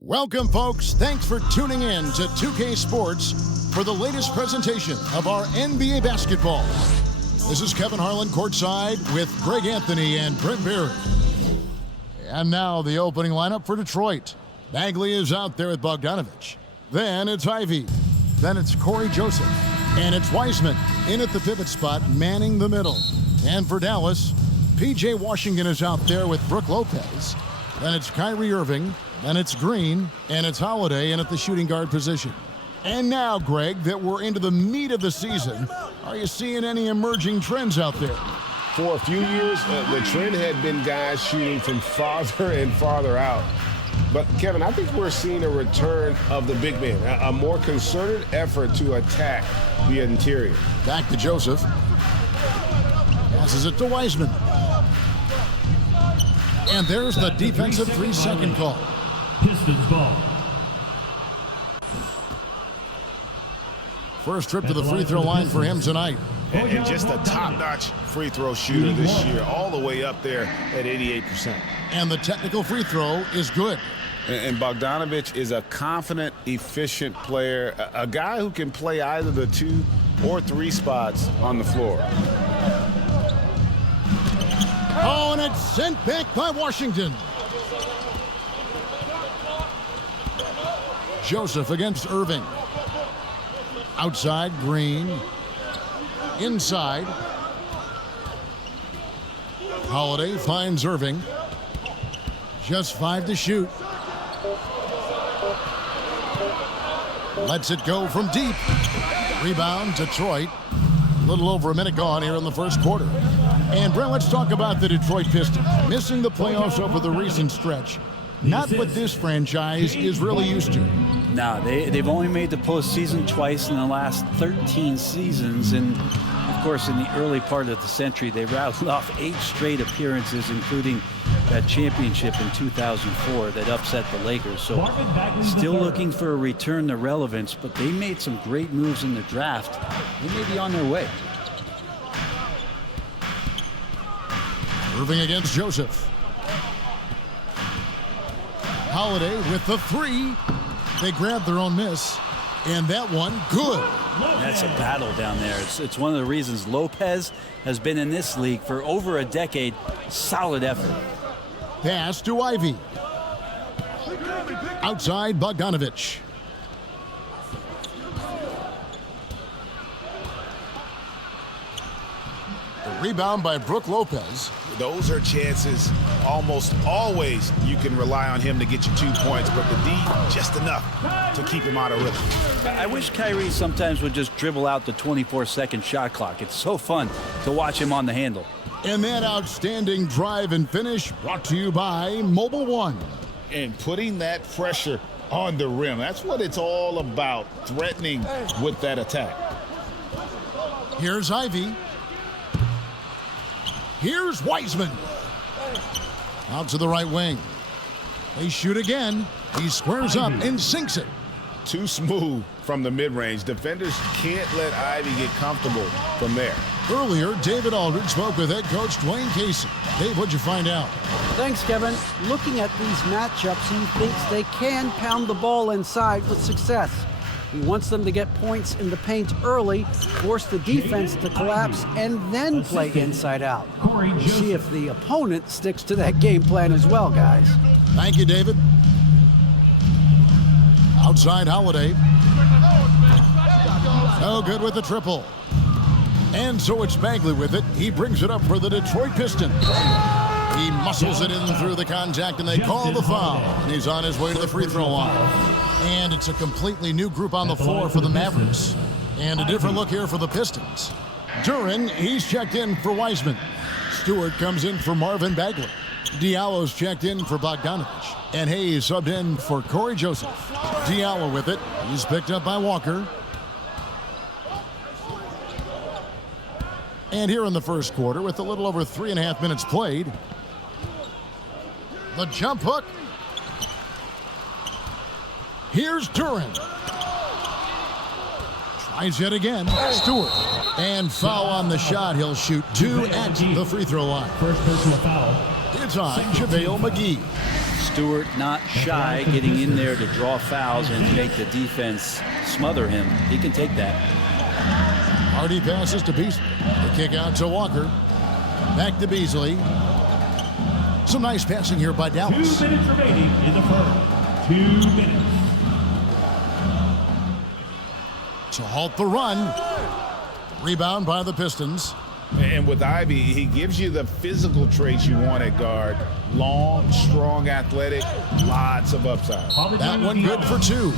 Welcome, folks. Thanks for tuning in to 2K Sports for the latest presentation of our NBA basketball. This is Kevin Harlan courtside with Greg Anthony and Brent Barry. And now the opening lineup for Detroit. Bagley is out there with Bogdanovich. Then it's Ivy. Then it's Corey Joseph. And it's Wiseman in at the pivot spot, manning the middle. And for Dallas, P.J. Washington is out there with Brook Lopez. Then it's Kyrie Irving. Then it's Green. And it's Holiday in at the shooting guard position. And now, Greg, that we're into the meat of the season, are you seeing any emerging trends out there? For a few years, the trend had been guys shooting from farther and farther out. But, Kevin, I think we're seeing a return of the big man, a more concerted effort to attack the interior. Back to Joseph. Passes it to Wiseman. And there's the defensive 3-second call. Pistons ball. First trip to the free throw line for him tonight. And just a top-notch free throw shooter this year, all the way up there at 88%. And the technical free throw is good. And Bogdanovich is a confident, efficient player, a guy who can play either the 2 or 3 spots on the floor. Oh, and it's sent back by Washington. Joseph against Irving. Outside, Green. Inside. Holiday finds Irving. Just 5 to shoot. Lets it go from deep. Rebound, Detroit. A little over a minute gone here in the first quarter. And Brent, let's talk about the Detroit Pistons. Missing the playoffs over the recent stretch. Not what this franchise is really used to. No, they've only made the postseason twice in the last 13 seasons. And, of course, in the early part of the century, they rattled off 8 straight appearances, including that championship in 2004 that upset the Lakers. So still looking for a return to relevance, but they made some great moves in the draft. They may be on their way. Irving against Joseph. Holiday with the 3. They grab their own miss. And that one, good. That's a battle down there. It's one of the reasons Lopez has been in this league for over a decade. Solid effort. Pass to Ivy. Outside, Bogdanovich. The rebound by Brook Lopez. Those are chances almost always you can rely on him to get you 2 points, but the D, just enough to keep him out of rhythm. I wish Kyrie sometimes would just dribble out the 24-second shot clock. It's so fun to watch him on the handle. And that outstanding drive and finish brought to you by Mobile One. And putting that pressure on the rim, that's what it's all about, threatening with that attack. Here's Ivy. Here's Wiseman. Out to the right wing. They shoot again. He squares up and sinks it. Too smooth from the mid-range. Defenders can't let Ivy get comfortable from there. Earlier, David Aldridge spoke with head coach Dwayne Casey. Dave, what'd you find out? Thanks, Kevin. Looking at these matchups, he thinks they can pound the ball inside with success. He wants them to get points in the paint early, force the defense to collapse, and then play inside out. We'll see if the opponent sticks to that game plan as well, guys. Thank you, David. Outside, Holiday. No good with the triple. And so it's Bagley with it. He brings it up for the Detroit Pistons. He muscles it in through the contact, and they call the foul. And he's on his way to the free throw line. And it's a completely new group on the floor for the Mavericks. And a different look here for the Pistons. Duren, he's checked in for Wiseman. Stewart comes in for Marvin Bagley. Diallo's checked in for Bogdanovich. And Hayes subbed in for Corey Joseph. Diallo with it. He's picked up by Walker. And here in the first quarter, with a little over 3.5 minutes played, the jump hook. Here's Duren. Tries yet again. Stewart. And foul on the shot. He'll shoot 2 at the free throw line. First personal foul. It's on JaVale McGee. Stewart not shy, getting in there to draw fouls and make the defense smother him. He can take that. Hardy passes to Beasley. The kick out to Walker. Back to Beasley. Some nice passing here by Dallas. 2 minutes remaining in the first. 2 minutes. To halt the run. Rebound by the Pistons. And with Ivy, he gives you the physical traits you want at guard. Long, strong, athletic, lots of upside. That one good for 2.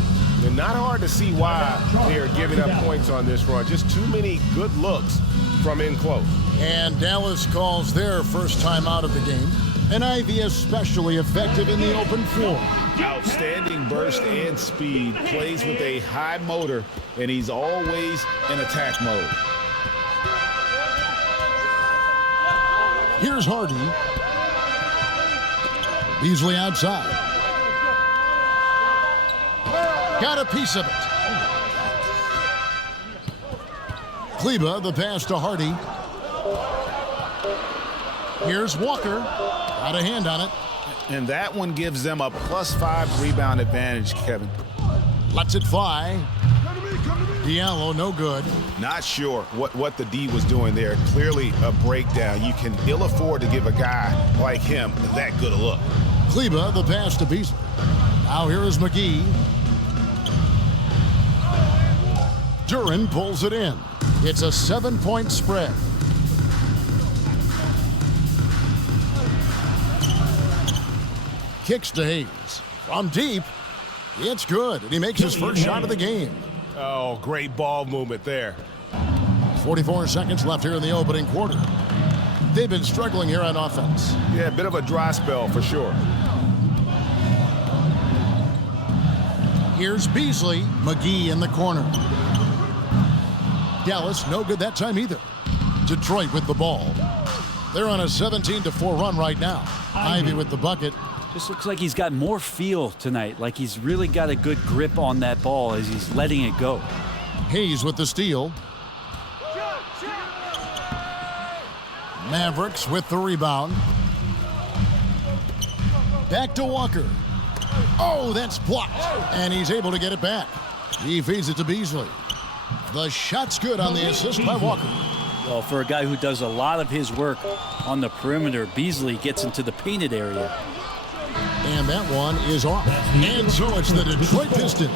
And not hard to see why they are giving up points on this run. Just too many good looks from in close. And Dallas calls their first time out of the game. And Ivy especially effective in the open floor. Outstanding burst and speed, plays with a high motor, and he's always in attack mode. Here's Hardy. Beasley outside. Got a piece of it. Kleba, the pass to Hardy. Here's Walker. Got a hand on it. And that one gives them a +5 rebound advantage, Kevin. Lets it fly. Diallo, no good. Not sure what the D was doing there. Clearly a breakdown. You can ill afford to give a guy like him that good a look. Kleba, the pass to Beasley. Now here is McGee. Duran pulls it in. It's a 7-point spread. Kicks to Hayes. From deep, it's good. And he makes his first shot of the game. Oh, great ball movement there. 44 seconds left here in the opening quarter. They've been struggling here on offense. Yeah, a bit of a dry spell for sure. Here's Beasley. McGee in the corner. Dallas, no good that time either. Detroit with the ball. They're on a 17-4 run right now. Ivy with the bucket. Just looks like he's got more feel tonight, like he's really got a good grip on that ball as he's letting it go. Hayes with the steal. Mavericks with the rebound. Back to Walker. Oh, that's blocked. And he's able to get it back. He feeds it to Beasley. The shot's good on the assist by Walker. Well, for a guy who does a lot of his work on the perimeter, Beasley gets into the painted area. And that one is off. And so it's the Detroit Pistons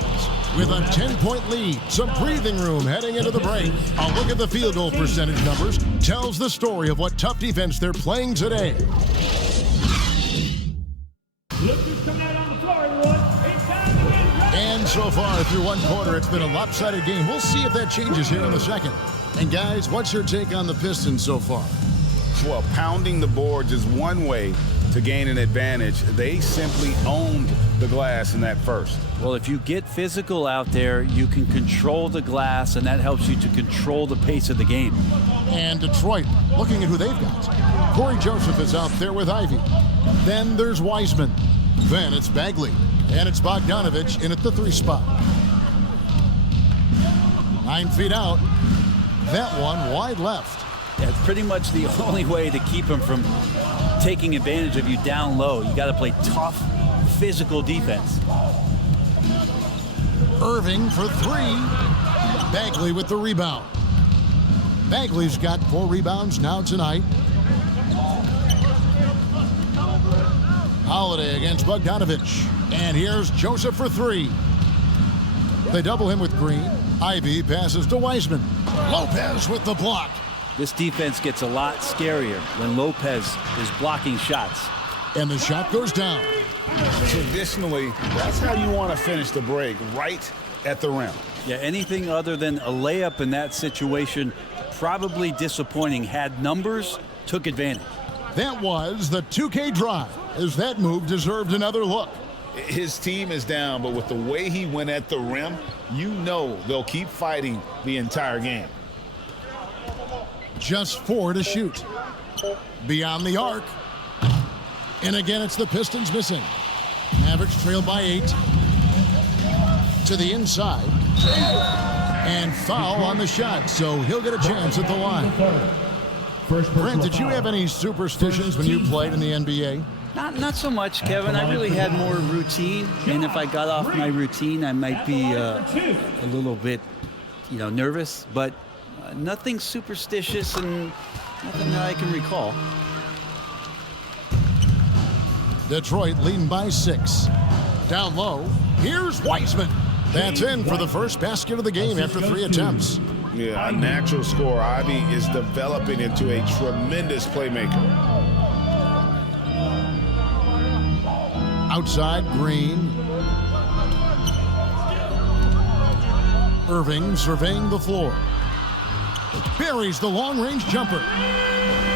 with a 10-point lead. Some breathing room heading into the break. A look at the field goal percentage numbers tells the story of what tough defense they're playing today. And so far through one quarter, it's been a lopsided game. We'll see if that changes here in the second. And guys, what's your take on the Pistons so far? Well, pounding the boards is one way to gain an advantage. They simply owned the glass in that first. Well, if you get physical out there, you can control the glass, and that helps you to control the pace of the game. And Detroit, looking at who they've got. Corey Joseph is out there with Ivy. Then there's Wiseman. Then it's Bagley. And it's Bogdanovich in at the 3 spot. 9 feet out. That one wide left. Yeah, it's pretty much the only way to keep him from taking advantage of you down low. You got to play tough, physical defense. Irving for 3. Bagley with the rebound. Bagley's got 4 rebounds now tonight. Holiday against Bogdanovich. And here's Joseph for 3. They double him with Green. Ivy passes to Wiseman. Lopez with the block. This defense gets a lot scarier when Lopez is blocking shots. And the shot goes down. Traditionally, that's how you want to finish the break, right at the rim. Yeah, anything other than a layup in that situation, probably disappointing. Had numbers, took advantage. That was the 2K drive, as that move deserved another look. His team is down, but with the way he went at the rim, you know they'll keep fighting the entire game. Just 4 to shoot. Beyond the arc. And again, it's the Pistons missing. Mavericks trail by 8. To the inside. And foul on the shot, so he'll get a chance at the line. Brent, did you have any superstitions when you played in the NBA? Not so much, Kevin. I really had more routine, and if I got off my routine, I might be a little bit, nervous, but nothing superstitious and nothing that I can recall. Detroit leading by 6. Down low, here's Wiseman. That's in for the first basket of the game after 3 attempts. Yeah, a natural scorer. Ivy is developing into a tremendous playmaker. Outside, Green. Irving surveying the floor. Buries the long-range jumper.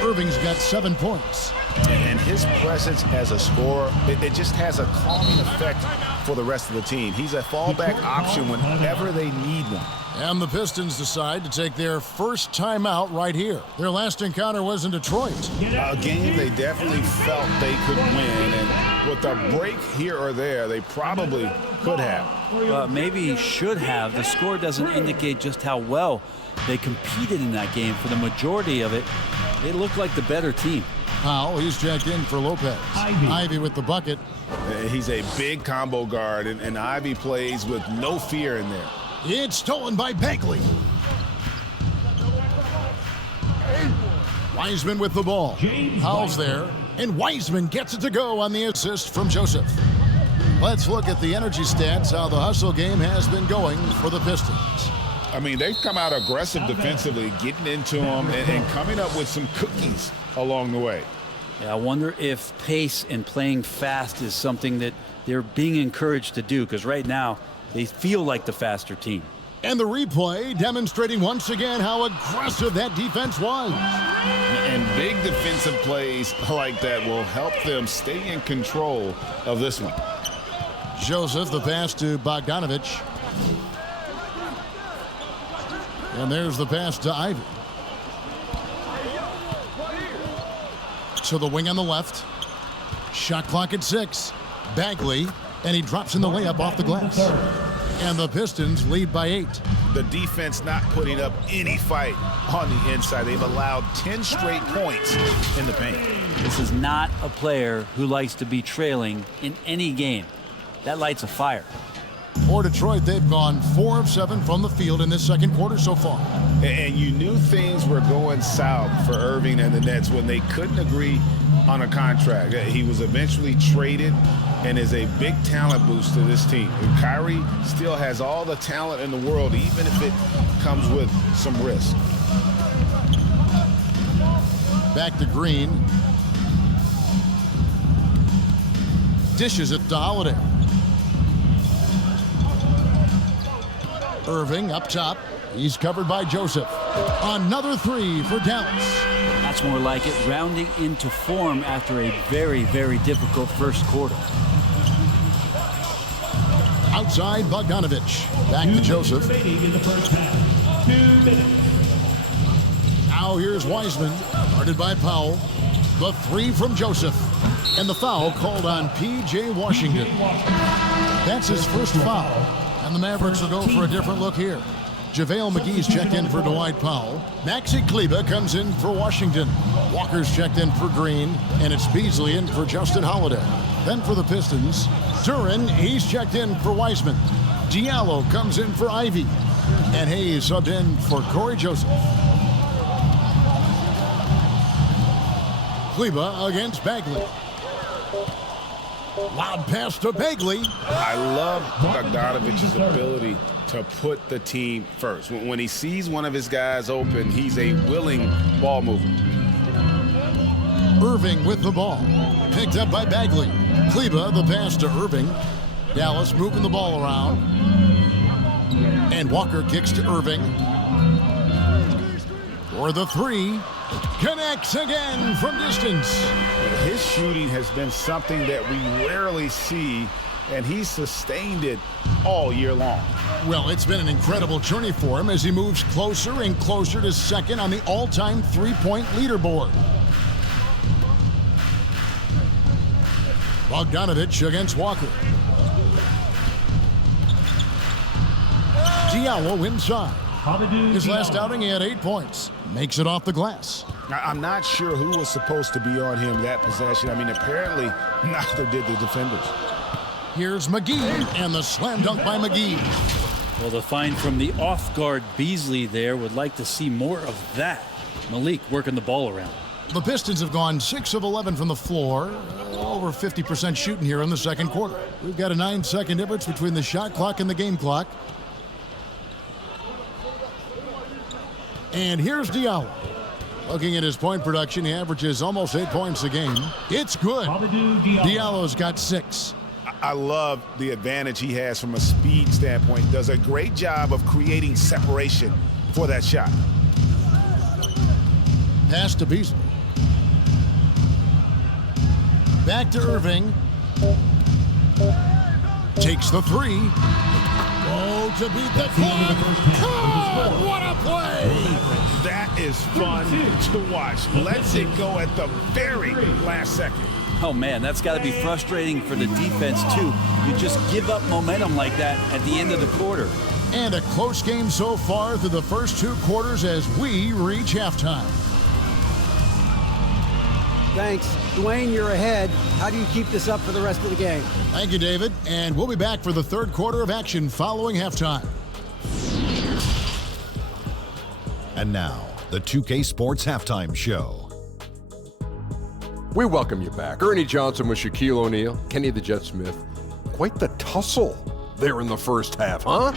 Irving's got 7 points. And his presence as a scorer, it just has a calming effect for the rest of the team. He's a fallback option whenever they need one. And the Pistons decide to take their first timeout right here. Their last encounter was in Detroit. A game they definitely felt they could win, and with a break here or there, they probably could have. Maybe should have. The score doesn't indicate just how well they competed in that game. For the majority of it, they looked like the better team. Powell, he's checked in for Lopez. Ivy with the bucket. He's a big combo guard, and Ivy plays with no fear in there. It's stolen by Bagley. Wiseman with the ball. Powell's there, and Wiseman gets it to go on the assist from Joseph. Let's look at the energy stats, how the hustle game has been going for the Pistons. I mean, they've come out aggressive defensively, getting into them and coming up with some cookies along the way. Yeah, I wonder if pace and playing fast is something that they're being encouraged to do, because right now they feel like the faster team. And the replay demonstrating once again how aggressive that defense was. And big defensive plays like that will help them stay in control of this one. Joseph, the pass to Bogdanovich. And there's the pass to Ivy. To the wing on the left. Shot clock at 6. Bagley, and he drops in the layup off the glass. And the Pistons lead by 8. The defense not putting up any fight on the inside. They've allowed 10 straight points in the paint. This is not a player who likes to be trailing in any game. That lights a fire. For Detroit, they've gone 4 of 7 from the field in this second quarter so far. And you knew things were going south for Irving and the Nets when they couldn't agree on a contract. He was eventually traded and is a big talent boost to this team. And Kyrie still has all the talent in the world, even if it comes with some risk. Back to Green. Dishes it to Holiday. Irving up top. He's covered by Joseph. Another 3 for Dallas. That's more like it, rounding into form after a very, very difficult first quarter. Outside, Bogdanovich. Back to Joseph. In the first half. 2 minutes. Now here's Wiseman, guarded by Powell. The 3 from Joseph. And the foul called on P.J. Washington. That's his first foul. And the Mavericks will go for a different look here. JaVale McGee's checked in for Dwight Powell. Maxi Kleber comes in for Washington. Walker's checked in for Green. And it's Beasley in for Justin Holiday. Then for the Pistons, Duren, he's checked in for Wiseman. Diallo comes in for Ivy. And Hayes subbed in for Corey Joseph. Kleber against Bagley. Loud pass to Bagley. I love Bogdanovich's ability to put the team first. When he sees one of his guys open, he's a willing ball mover. Irving with the ball. Picked up by Bagley. Kleber, the pass to Irving. Dallas moving the ball around. And Walker kicks to Irving. For the 3. Connects again from distance. His shooting has been something that we rarely see, and he's sustained it all year long. Well, it's been an incredible journey for him as he moves closer and closer to second on the all-time three-point leaderboard. Bogdanovich against Walker. Diallo inside. His last outing, he had 8 points. Makes it off the glass. I'm not sure who was supposed to be on him that possession. I mean, apparently neither did the defenders. Here's McGee, and the slam dunk by McGee. Well, the find from the off-guard Beasley there. Would like to see more of that. Malik working the ball around. The Pistons have gone 6 of 11 from the floor. Over 50% shooting here in the second quarter. We've got a 9-second difference between the shot clock and the game clock. And here's Diallo. Looking at his point production, he averages almost 8 points a game. It's good. Diallo's got 6. I love the advantage he has from a speed standpoint. Does a great job of creating separation for that shot. Pass to Beasley. Back to Irving. Takes the 3. Oh, to beat the clock. What a play! That is fun to watch. Lets it go at the very last second. Oh, man, that's got to be frustrating for the defense, too. You just give up momentum like that at the end of the quarter. And a close game so far through the first 2 quarters as we reach halftime. Thanks. Dwayne, you're ahead. How do you keep this up for the rest of the game? Thank you, David. And we'll be back for the third quarter of action following halftime. And now, the 2K Sports Halftime Show. We welcome you back. Ernie Johnson with Shaquille O'Neal, Kenny the Jet Smith. Quite the tussle there in the first half, huh?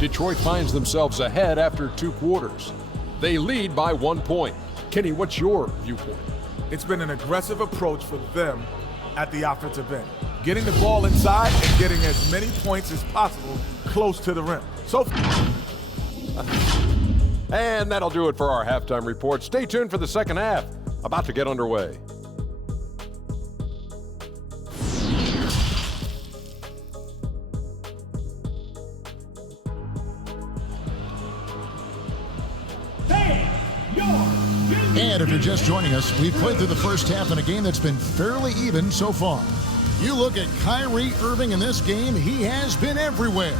Detroit finds themselves ahead after 2 quarters. They lead by 1 point. Kenny, what's your viewpoint? It's been an aggressive approach for them at the offensive end. Getting the ball inside and getting as many points as possible close to the rim. And that'll do it for our halftime report. Stay tuned for the second half. About to get underway. And if you're just joining us, we've played through the first half in a game that's been fairly even so far. You look at Kyrie Irving in this game, he has been everywhere.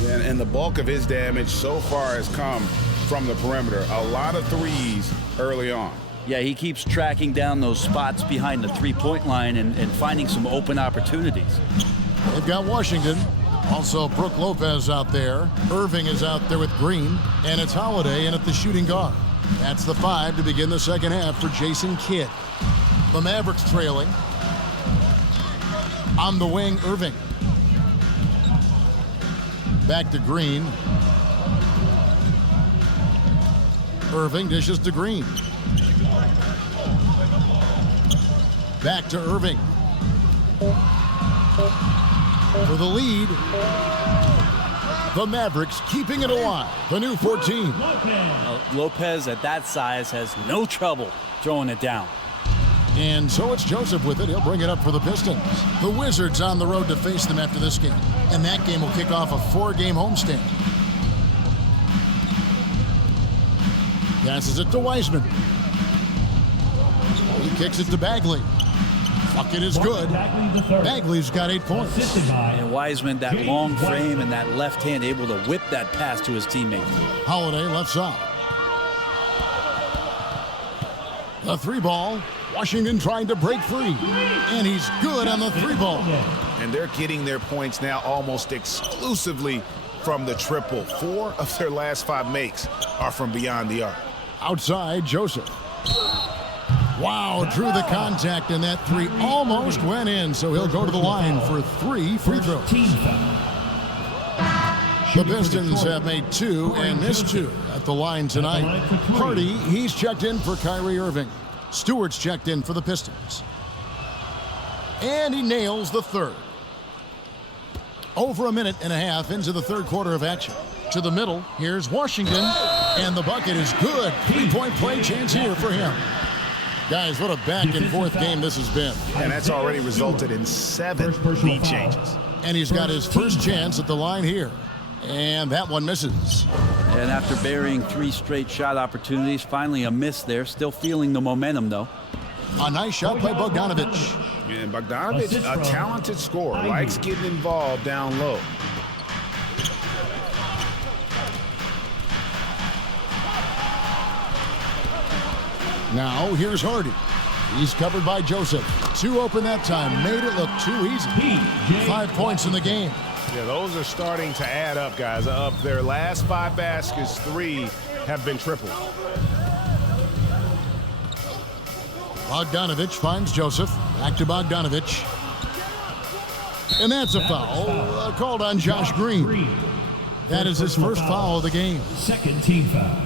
Yeah, and the bulk of his damage so far has come from the perimeter. A lot of threes early on. Yeah, he keeps tracking down those spots behind the three-point line and finding some open opportunities. They've got Washington. Also, Brook Lopez out there. Irving is out there with Green. And it's Holiday in at the shooting guard. That's the 5 to begin the second half for Jason Kidd. The Mavericks trailing. On the wing, Irving. Back to Green. Irving dishes to Green. Back to Irving. For the lead. The Mavericks keeping it alive. The new 14. Lopez at that size has no trouble throwing it down. And so it's Joseph with it. He'll bring it up for the Pistons. The Wizards on the road to face them after this game. And that game will kick off a 4-game homestand. Passes it to Wiseman. He kicks it to Bagley. Bucket is good. Bagley's got 8 points. And Wiseman, that long frame and that left hand, able to whip that pass to his teammate. Holiday left side. The 3-ball. Washington trying to break free. And he's good on the 3-ball. And they're getting their points now almost exclusively from the triple. 4 of their last 5 makes are from beyond the arc. Outside, Joseph. Wow, drew the contact, and that 3 almost went in, so he'll go to the line for 3 free throws. The Pistons have made 2 and missed 2 at the line tonight. Hardy, he's checked in for Kyrie Irving. Stewart's checked in for the Pistons. And he nails the 3rd. Over a minute and a half into the 3rd quarter of action. To the middle, here's Washington, and the bucket is good. 3-point play chance here for him. Guys, what a back-and-forth game this has been. And that's already resulted in 7 lead changes. And he's got his first chance at the line here. And that one misses. And after burying 3 straight shot opportunities, finally a miss there. Still feeling the momentum, though. A nice shot by Bogdanovic. And Bogdanovic, a talented scorer, likes getting involved down low. Now here's Hardy. He's covered by Joseph. 2 open that time. Made it look too easy. 5 points in the game. Yeah, those are starting to add up, guys. Of their last 5 baskets, 3 have been tripled. Bogdanovich finds Joseph. Back to Bogdanovich. And that's a foul called on Josh Green. That is his first foul of the game. Second team foul.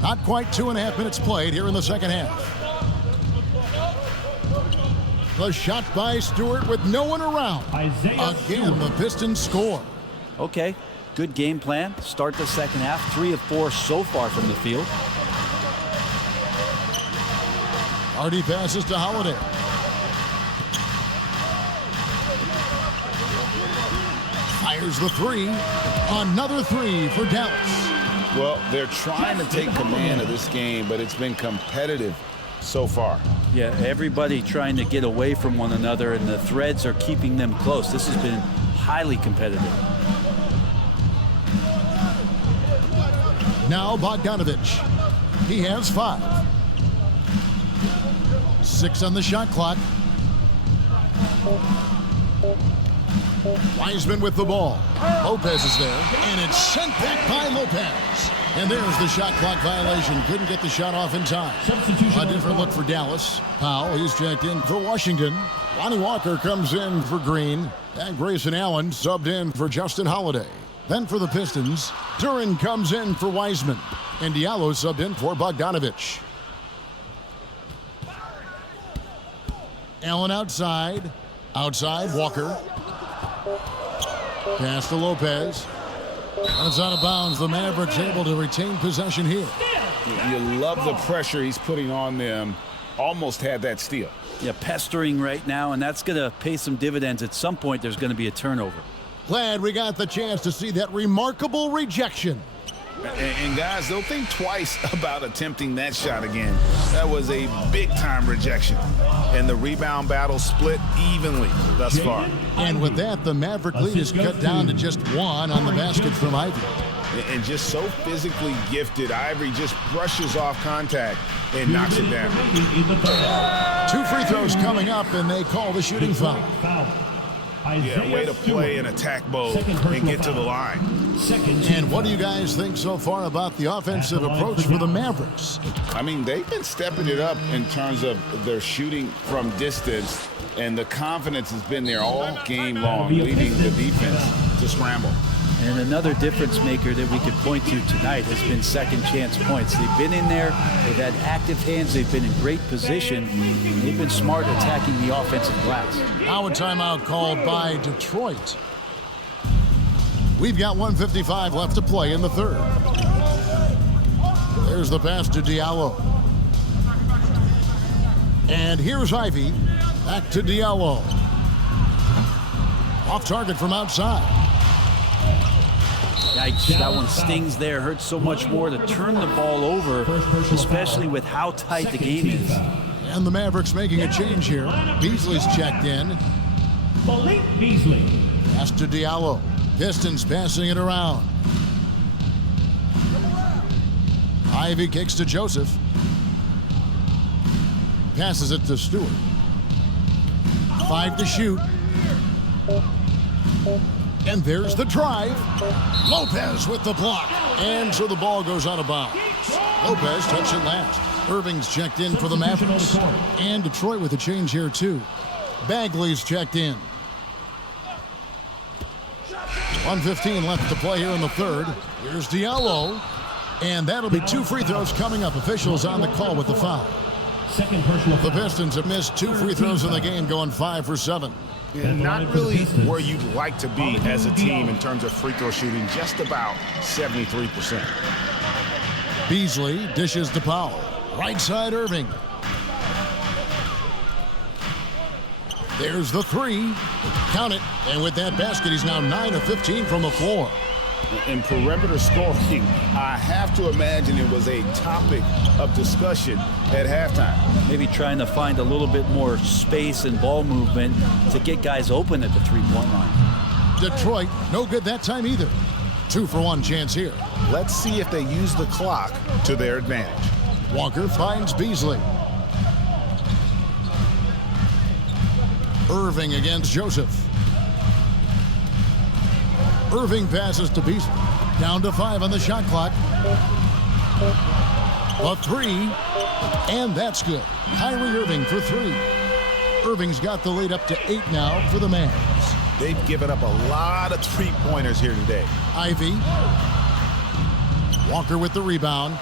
Not quite 2.5 minutes played here in the second half. The shot by Stewart with no one around. Again, the Pistons score. Okay, good game plan. Start the second half. 3 of 4 so far from the field. Hardy passes to Holiday. Fires the 3. Another 3 for Dallas. Well, they're trying to take command of this game, but it's been competitive so far. Yeah, everybody trying to get away from one another, and the threads are keeping them close. This has been highly competitive. Now Bogdanovich. He has 5. 6 on the shot clock. Wiseman with the ball. Lopez is there, and it's sent back by Lopez. And there's the shot clock violation. Couldn't get the shot off in time. A different look for Dallas. Powell, he's checked in for Washington. Lonnie Walker comes in for Green. And Grayson Allen subbed in for Justin Holiday. Then for the Pistons, Duran comes in for Wiseman. And Diallo subbed in for Bogdanovich. Allen outside. Outside, Walker. Pass to Lopez. And it's out of bounds. The Mavericks able to retain possession here. You love the pressure he's putting on them. Almost had that steal. Yeah, pestering right now, and that's going to pay some dividends. At some point, there's going to be a turnover. Glad we got the chance to see that remarkable rejection. And guys, don't think twice about attempting that shot again. That was a big-time rejection. And the rebound battle split evenly thus far. And with that, the Maverick lead is cut down to just 1 on the basket from Ivy. And just so physically gifted, Ivory just brushes off contact and knocks it down. 2 free throws coming up, and they call the shooting foul. Yeah, way to play in attack mode and get to the line. And what do you guys think so far about the offensive approach for the Mavericks? I mean, they've been stepping it up in terms of their shooting from distance, and the confidence has been there all game long, leading the defense to scramble. And another difference maker that we could point to tonight has been second chance points. They've been in there, they've had active hands, they've been in great position, they've been smart attacking the offensive glass. Now a timeout called by Detroit. We've got 1:55 left to play in the third. There's the pass to Diallo. And here's Ivy. Back to Diallo. Off target from outside. Yikes, that one stings there. Hurts so much more to turn the ball over, especially with how tight the game is. And the Mavericks making a change here. Beasley's checked in. Malik Beasley. Pass to Diallo. Pistons passing it around. Ivy kicks to Joseph. Passes it to Stewart. 5 to shoot. And there's the drive. Lopez with the block. And so the ball goes out of bounds. Lopez touched it last. Irving's checked in for the Mavericks. And Detroit with a change here too. Bagley's checked in. 1:15 left to play here in the third. Here's Diallo. And that'll be 2 free throws coming up. Officials on the call with the foul. The Pistons have missed 2 free throws in the game, going 5 for 7. Yeah, not really where you'd like to be as a team in terms of free throw shooting, just about 73%. Beasley dishes to Powell. Right side Irving. There's the 3. Count it. And with that basket, he's now 9 of 15 from the floor. In perimeter scoring, I have to imagine it was a topic of discussion at halftime. Maybe trying to find a little bit more space and ball movement to get guys open at the three-point line. Detroit, no good that time either. 2-for-1 chance here. Let's see if they use the clock to their advantage. Walker finds Beasley. Irving against Joseph. Irving passes to Beasley. Down to 5 on the shot clock. A 3, and that's good. Kyrie Irving for 3. Irving's got the lead up to 8 now for the Mavs. They've given up a lot of three-pointers here today. Ivy. Walker with the rebound.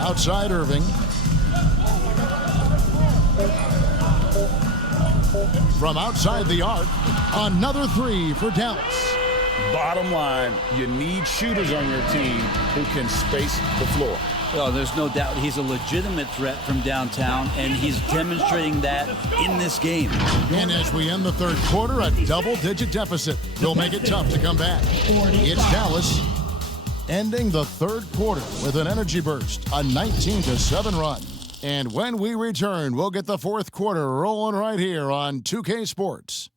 Outside Irving. From outside the arc, another 3 for Dallas. Bottom line, you need shooters on your team who can space the floor. Well, there's no doubt he's a legitimate threat from downtown, and he's demonstrating that in this game. And as we end the third quarter, a double-digit deficit will make it tough to come back. It's Dallas ending the third quarter with an energy burst, a 19-7 run. And when we return, we'll get the fourth quarter rolling right here on 2K Sports.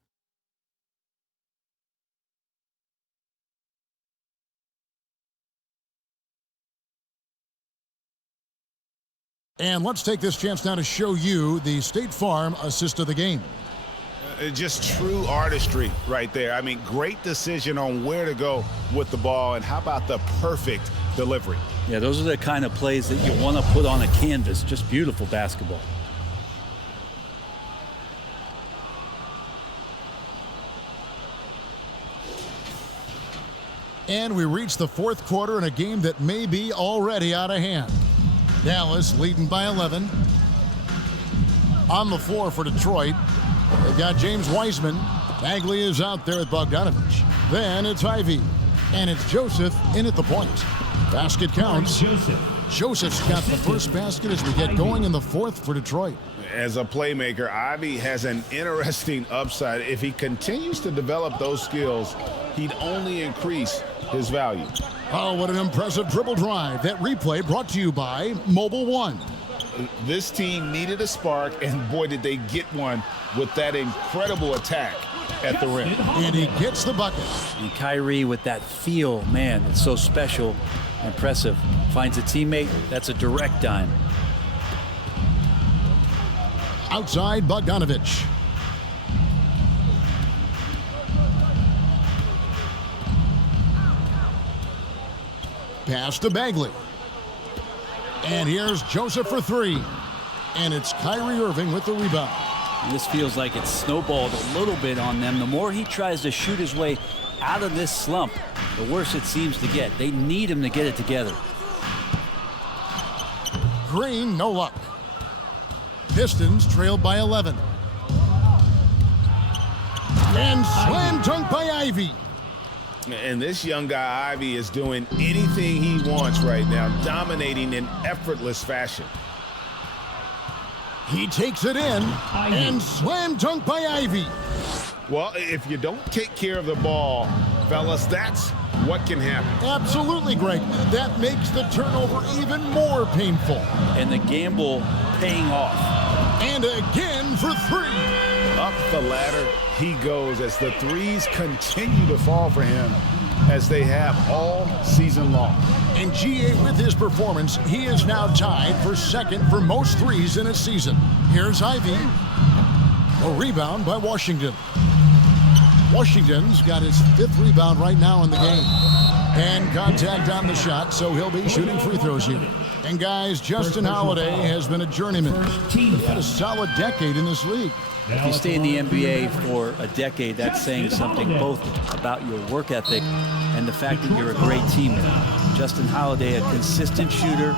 And let's take this chance now to show you the State Farm assist of the game. Just true artistry right there. I mean, great decision on where to go with the ball, and how about the perfect delivery? Yeah, those are the kind of plays that you want to put on a canvas. Just beautiful basketball. And we reach the fourth quarter in a game that may be already out of hand. Dallas leading by 11. On the floor for Detroit, they've got James Wiseman. Bagley is out there with Bogdanovich. Then it's Ivy. And it's Joseph in at the point. Basket counts. Joseph's got the first basket as we get going in the fourth for Detroit. As a playmaker, Ivy has an interesting upside. If he continues to develop those skills, he'd only increase his value. Oh, what an impressive dribble drive. That replay brought to you by Mobile One. This team needed a spark, and boy, did they get one with that incredible attack at the rim. And he gets the bucket. And Kyrie with that feel, man, it's so special, impressive. Finds a teammate, that's a direct dime. Outside Bogdanovich. Pass to Bagley. And here's Joseph for 3. And it's Kyrie Irving with the rebound. And this feels like it's snowballed a little bit on them. The more he tries to shoot his way out of this slump, the worse it seems to get. They need him to get it together. Green, no luck. Pistons trailed by 11. And slam dunk by Ivy. And this young guy, Ivy, is doing anything he wants right now, dominating in effortless fashion. He takes it in, and slam dunk by Ivy. Well, if you don't take care of the ball, fellas, that's what can happen. Absolutely, Greg. That makes the turnover even more painful. And the gamble paying off. And again for 3. Up the ladder he goes as the threes continue to fall for him, as they have all season long. And GA, with his performance, he is now tied for second for most threes in a season. Here's Ivy. A rebound by Washington. Washington's got his 5th rebound right now in the game. And contact on the shot, so he'll be shooting free throws here. And guys, Justin Holiday has been a journeyman. He's had a solid decade in this league. If you stay in the NBA for a decade, that's saying something both about your work ethic and the fact that you're a great teammate. Justin Holiday, a consistent shooter,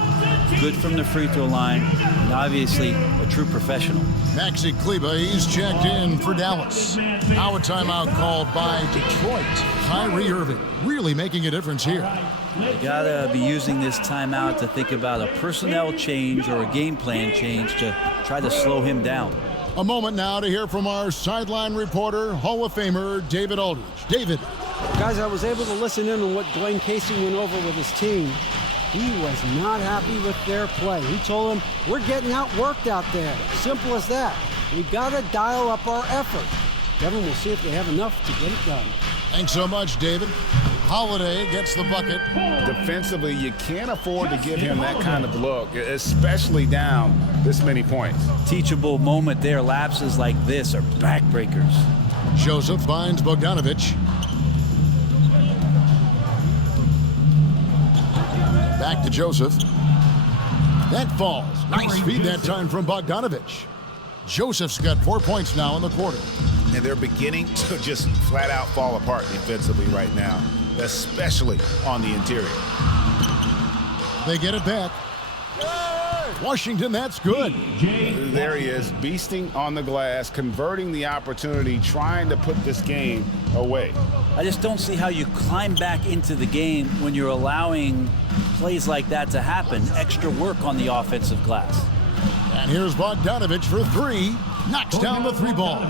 good from the free throw line, and obviously a true professional. Maxi Kleber, he's checked in for Dallas. Now a timeout called by Detroit. Kyrie Irving really making a difference here. You gotta be using this timeout to think about a personnel change or a game plan change to try to slow him down. A moment now to hear from our sideline reporter, Hall of Famer David Aldridge. David. Guys, I was able to listen in on what Dwayne Casey went over with his team. He was not happy with their play. He told them, we're getting outworked out there. Simple as that. We got to dial up our effort. Kevin, we'll see if they have enough to get it done. Thanks so much, David. Holiday gets the bucket. Defensively, you can't afford to give him that kind of look, especially down this many points. Teachable moment there. Lapses like this are backbreakers. Joseph finds Bogdanovic. Back to Joseph. That falls. Nice feed that time from Bogdanovic. Joseph's got 4 points now in the quarter. And they're beginning to just flat out fall apart defensively right now, especially on the interior. They get it back. Washington, that's good. There he is, beasting on the glass, converting the opportunity, trying to put this game away. I just don't see how you climb back into the game when you're allowing plays like that to happen. Extra work on the offensive glass. And here's Bogdanovic for three. Knocks down the three ball.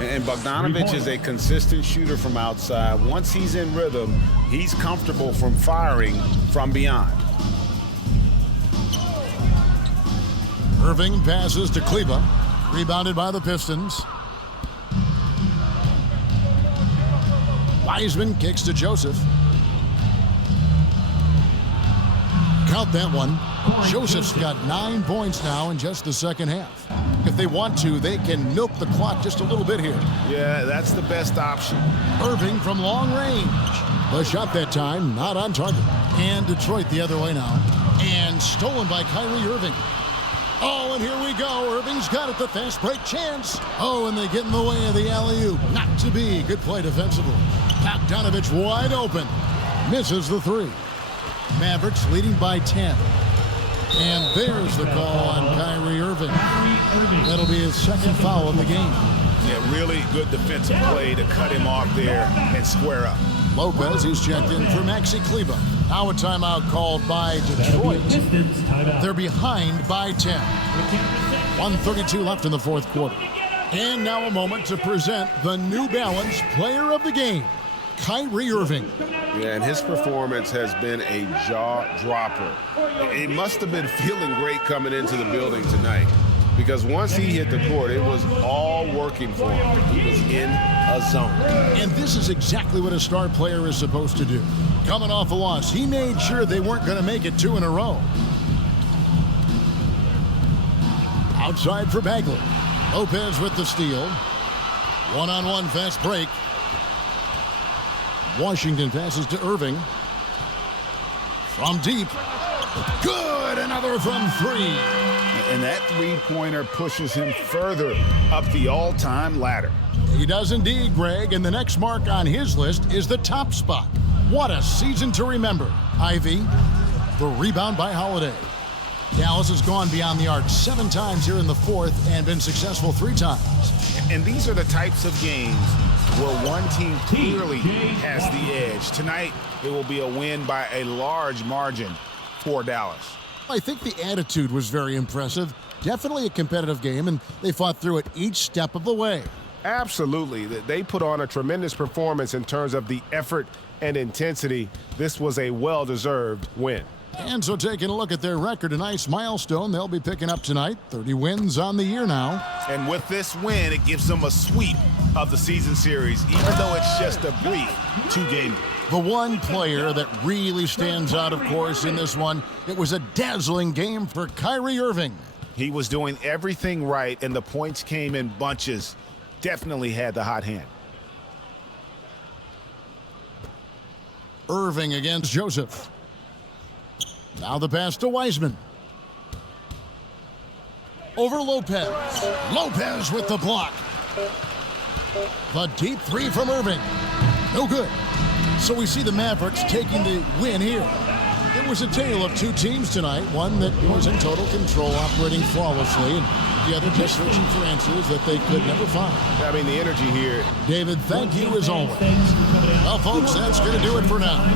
And Bogdanovic is a consistent shooter from outside. Once he's in rhythm, he's comfortable from firing from beyond. Irving passes to Kleba. Rebounded by the Pistons. Wiseman kicks to Joseph. Count that one. Joseph's got 9 points now in just the second half. If they want to, they can milk the clock just a little bit here. Yeah, that's the best option. Irving from long range. The shot that time, not on target. And Detroit the other way now. And stolen by Kyrie Irving. Oh, and here we go. Irving's got it, the fast break chance. Oh, and they get in the way of the alley-oop. Not to be. Good play defensively. Bogdanovic wide open. Misses the three. Mavericks leading by 10. And there's the call on Kyrie Irving. That'll be his second foul of the game. Yeah, really good defensive play to cut him off there and square up. Lopez, he's checked in for Maxi Kleba. Now a timeout called by Detroit. They're behind by 10. 1:32 left in the fourth quarter. And now a moment to present the New Balance Player of the Game, Kyrie Irving. Yeah, and his performance has been a jaw-dropper. He must have been feeling great coming into the building tonight, because once he hit the court, it was all working for him. He was in a zone. And this is exactly what a star player is supposed to do. Coming off a loss, he made sure they weren't going to make it two in a row. Outside for Bagley. Lopez with the steal. One-on-one fast break. Washington passes to Irving. From deep. Good! Another from three. And that three-pointer pushes him further up the all-time ladder. He does indeed, Greg, and the next mark on his list is the top spot. What a season to remember. Ivy, the rebound by Holiday. Dallas has gone beyond the arc 7 times here in the fourth and been successful 3 times. And these are the types of games where one team clearly has the edge. Tonight, it will be a win by a large margin for Dallas. I think the attitude was very impressive. Definitely a competitive game, and they fought through it each step of the way. Absolutely. They put on a tremendous performance in terms of the effort and intensity. This was a well-deserved win. And so taking a look at their record, a nice milestone they'll be picking up tonight. 30 wins on the year now. And with this win, it gives them a sweep of the season series, even though it's just a brief 2-game. The one player that really stands out, of course, in this one, it was a dazzling game for Kyrie Irving. He was doing everything right, and the points came in bunches. Definitely had the hot hand. Irving against Joseph. Now the pass to Wiseman. Over Lopez. Lopez with the block. The deep three from Irving. No good. So we see the Mavericks taking the win here. It was a tale of 2 teams tonight. One that was in total control, operating flawlessly, and the other just searching for answers that they could never find. I mean, the energy here. David, thank you as always. Well, folks, that's going to do it for now.